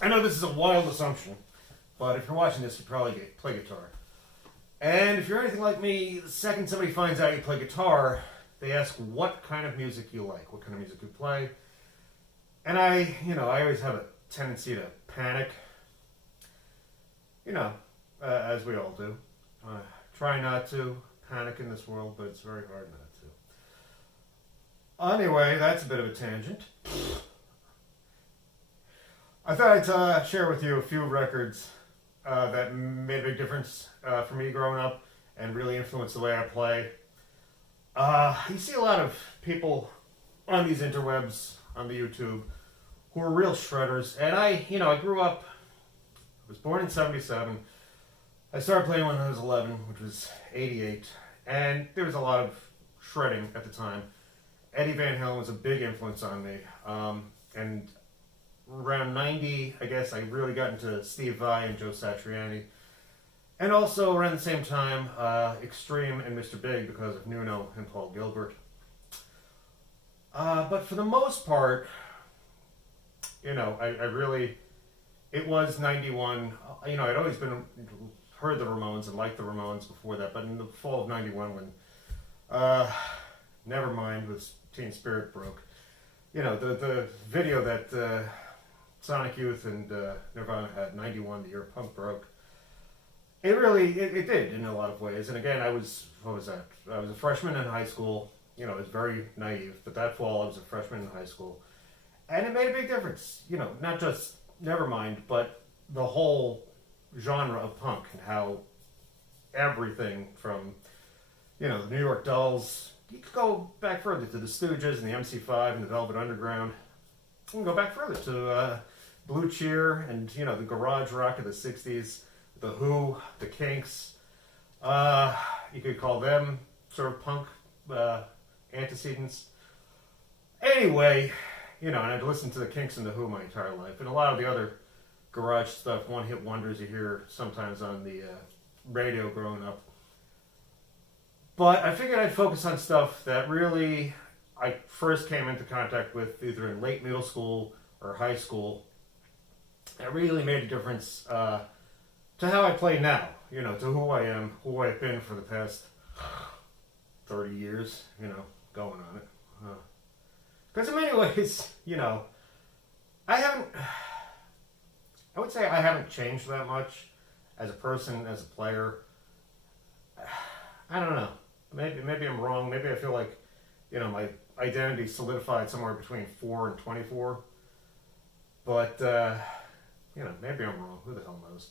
I know this is a wild assumption, but if you're watching this, you probably play guitar. And if you're anything like me, the second somebody finds out you play guitar, they ask what kind of music you like, what kind of music you play. And I always have a tendency to panic, as we all do. Try not to panic in this world, but it's very hard not to. Anyway, that's a bit of a tangent. I thought I'd share with you a few records that made a big difference for me growing up and really influenced the way I play. You see a lot of people on these interwebs, on the YouTube, who are real shredders. And I grew up, I was born in 77. I started playing when I was 11, which was 88. And there was a lot of shredding at the time. Eddie Van Halen was a big influence on me. And around 90, I guess, I really got into Steve Vai and Joe Satriani. And also around the same time, Extreme and Mr. Big because of Nuno and Paul Gilbert. But for the most part, I really, it was 91. I'd always heard the Ramones and liked the Ramones before that, but in the fall of 91 when Nevermind with Teen Spirit broke, the video that Sonic Youth and Nirvana had, 91, the year punk broke, it did in a lot of ways. And again, what was that? I was a freshman in high school. I was very naive, but that fall I was a freshman in high school. And it made a big difference, not just Nevermind, but the whole genre of punk and how everything from, the New York Dolls, you could go back further to the Stooges and the MC5 and the Velvet Underground. You can go back further to Blue Cheer and, the garage rock of the 60s, the Who, the Kinks. You could call them sort of punk antecedents. Anyway, and I'd listened to the Kinks and the Who my entire life, and a lot of the other garage stuff, one-hit wonders you hear sometimes on the radio growing up. But I figured I'd focus on stuff that really I first came into contact with either in late middle school or high school. That really made a difference to how I play now, to who I am, who I've been for the past 30 years, going on it. Because in many ways, I would say I haven't changed that much as a person, as a player. I don't know. Maybe I'm wrong. Maybe I feel like, my identity solidified somewhere between 4 and 24. But, maybe I'm wrong. Who the hell knows?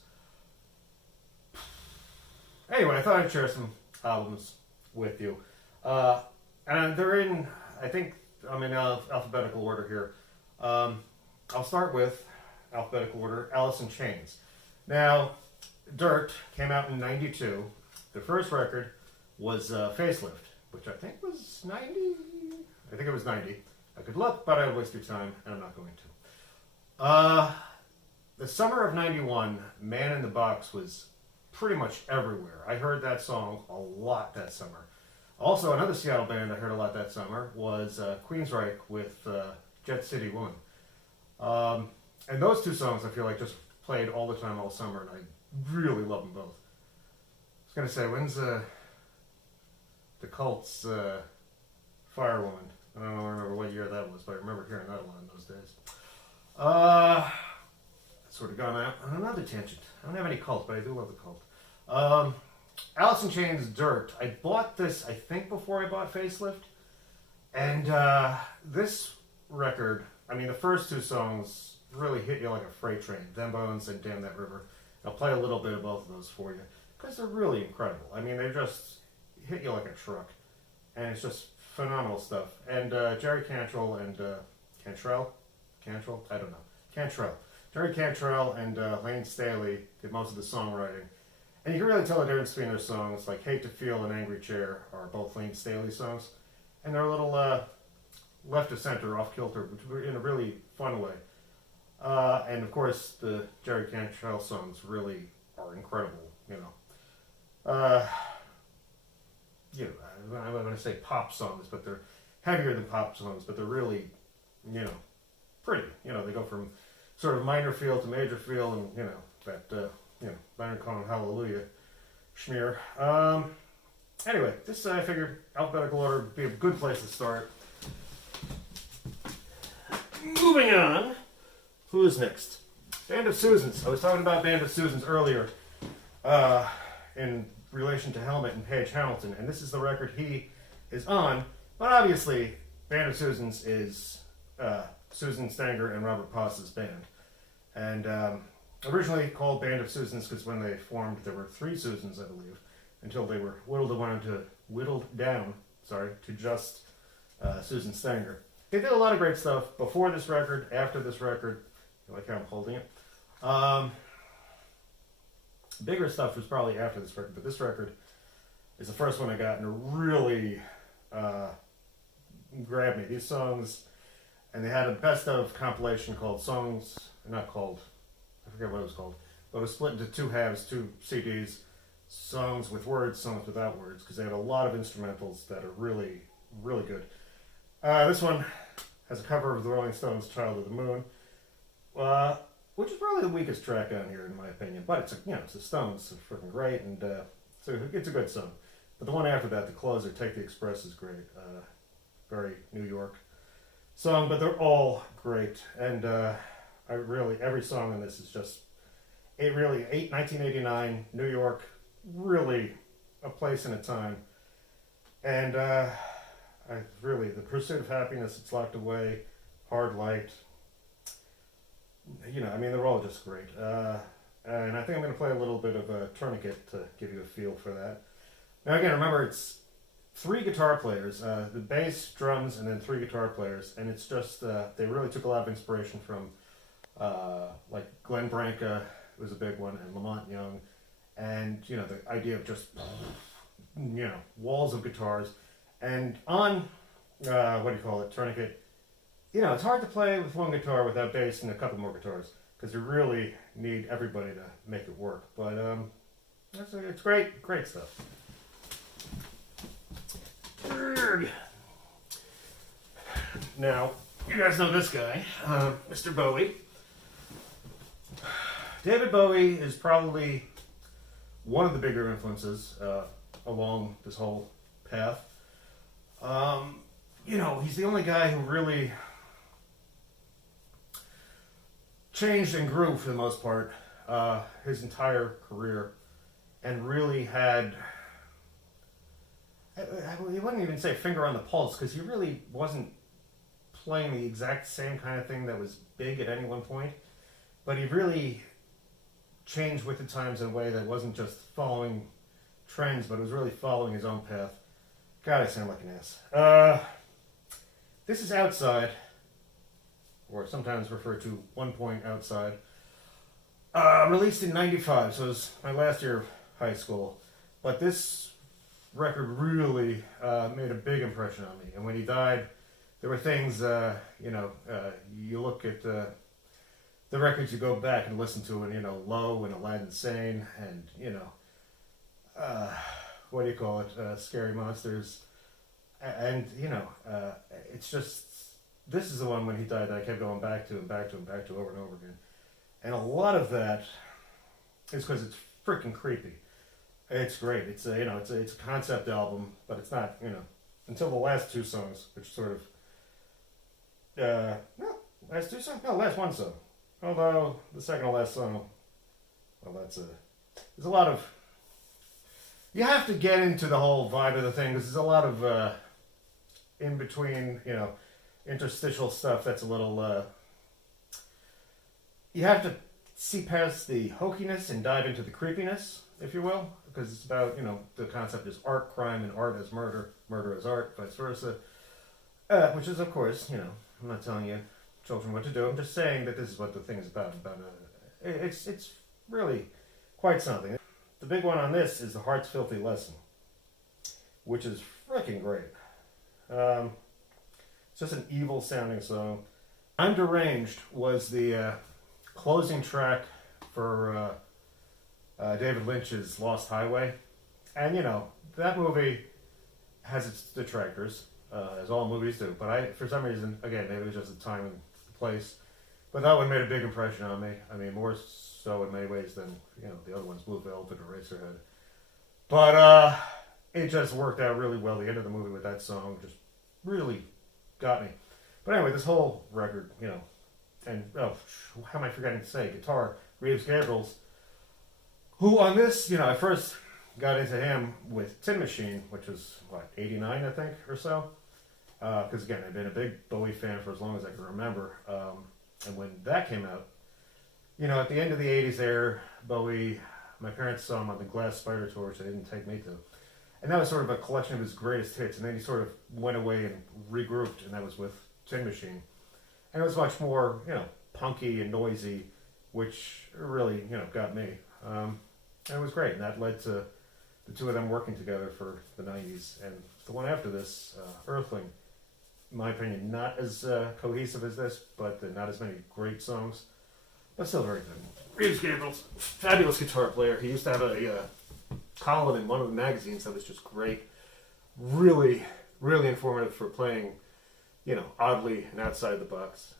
Anyway, I thought I'd share some albums with you. And they're in, I think, I'm in alphabetical order here. I'll start with, alphabetical order, Alice in Chains. Now, Dirt came out in 92. The first record was Facelift, which I think was 90? I think it was 90. I could look, but I would waste your time, and I'm not going to. The summer of 91, Man in the Box was pretty much everywhere. I heard that song a lot that summer. Also, another Seattle band I heard a lot that summer was Queensryche with Jet City Woman. And those two songs I feel like just played all the time all summer, and I really love them both. I was going to say, when's the Cult's Firewoman? I don't remember what year that was, but I remember hearing that a lot in those days. Sort of gone out on another tangent. I don't have any Cult, but I do love the Cult. Alice in Chains, Dirt. I bought this, I think, before I bought Facelift. And this record, the first two songs really hit you like a freight train. Them Bones and Damn That River. I'll play a little bit of both of those for you, because they're really incredible. They just hit you like a truck. And it's just phenomenal stuff. And Jerry Cantrell and Cantrell? I don't know. Cantrell. Jerry Cantrell and Lane Staley did most of the songwriting. And you can really tell the difference between their songs, like Hate to Feel and Angry Chair are both Lane Staley songs. And they're a little left of center, off kilter, but in a really fun way. And of course, the Jerry Cantrell songs really are incredible, I'm going to say pop songs, but they're heavier than pop songs, but they're really, pretty. They go from sort of minor feel to major feel, and that Leonard Cohen Hallelujah schmear. Anyway, this I figured alphabetical order would be a good place to start. Moving on, who is next? Band of Susans. I was talking about Band of Susans earlier in relation to Helmet and Page Hamilton, and this is the record he is on. But obviously, Band of Susans is Susan Stanger and Robert Poss's band. And originally called Band of Susans because when they formed, there were 3 Susans, I believe, until they were whittled down to just Susan Stanger. They did a lot of great stuff before this record, after this record. You like how I'm holding it? Bigger stuff was probably after this record, but this record is the first one I got and it really grabbed me. These songs, and they had a best of compilation called Songs, not called, I forget what it was called, but it was split into 2 halves, 2 CDs, songs with words, songs without words, because they had a lot of instrumentals that are really, really good. This one has a cover of the Rolling Stones' Child of the Moon, which is probably the weakest track on here, in my opinion. But it's the Stones, it's freaking great, and it's a good song. But the one after that, the closer, Take the Express, is great. Very New York song, but they're all great. And every song on this is just, 1989, New York, really a place and a time. And The Pursuit of Happiness, It's Locked Away, Hard Light, they're all just great. And I think I'm going to play a little bit of a Tourniquet to give you a feel for that. Now again, remember it's 3 guitar players, the bass, drums, and then 3 guitar players, and it's just, they really took a lot of inspiration from, like Glenn Branca was a big one, and Lamont Young, and, the idea of just, walls of guitars. And on, Tourniquet, it's hard to play with one guitar without bass and a couple more guitars, because you really need everybody to make it work. But it's great stuff. Now, you guys know this guy, Mr. Bowie. David Bowie is probably one of the bigger influences along this whole path. He's the only guy who really changed and grew for the most part his entire career, and really had, he wouldn't even say finger on the pulse, because he really wasn't playing the exact same kind of thing that was big at any one point, but he really changed with the times in a way that wasn't just following trends, but it was really following his own path. God, I sound like an ass. This is Outside, or sometimes referred to 1 Point Outside. Released in '95, so it was my last year of high school. But this record really made a big impression on me. And when he died, there were things, you look at the records you go back and listen to, and, Low and Aladdin Sane, and, Scary Monsters. And, it's just, this is the one when he died that I kept going back to and back to and back to over and over again. And a lot of that is because it's freaking creepy. It's great. It's a concept album, but it's not, until the last 2 songs, which sort of, last 1 song. Although the second to last song, well, there's a lot of, you have to get into the whole vibe of the thing, because there's a lot of in between, interstitial stuff that's a little, you have to see past the hokiness and dive into the creepiness, if you will, because it's about, the concept is art, crime, and art as murder, murder as art, vice versa, which is, of course, I'm not telling you children what to do. I'm just saying that this is what the thing is about. It's really quite something. The big one on this is The Heart's Filthy Lesson, which is freaking great. It's just an evil sounding song. I'm Deranged was the closing track for David Lynch's Lost Highway. And, that movie has its detractors, as all movies do. But for some reason, again, maybe it was just the time and place, But that one made a big impression on me. I mean, more so in many ways than, the other ones, Blue Velvet or Eraserhead. But it just worked out really well. The end of the movie with that song just really got me. But anyway, this whole record, and how am I forgetting to say? Guitar, Reeves Gabriel's, who on this, I first got into him with Tin Machine, which was, 89, I think, or so. Because, again, I've been a big Bowie fan for as long as I can remember. And when that came out, at the end of the 80s there, Bowie, my parents saw him on the Glass Spider tour, which they didn't take me to. And that was sort of a collection of his greatest hits. And then he sort of went away and regrouped, and that was with Tin Machine. And it was much more, punky and noisy, which really, got me. And it was great. And that led to the two of them working together for the 90s. And the one after this, Earthling, in my opinion, not as cohesive as this, but not as many great songs, but still very good. Reeves Gabriel's fabulous guitar player. He used to have a column in one of the magazines that was just great. Really, really informative for playing, oddly and outside the box.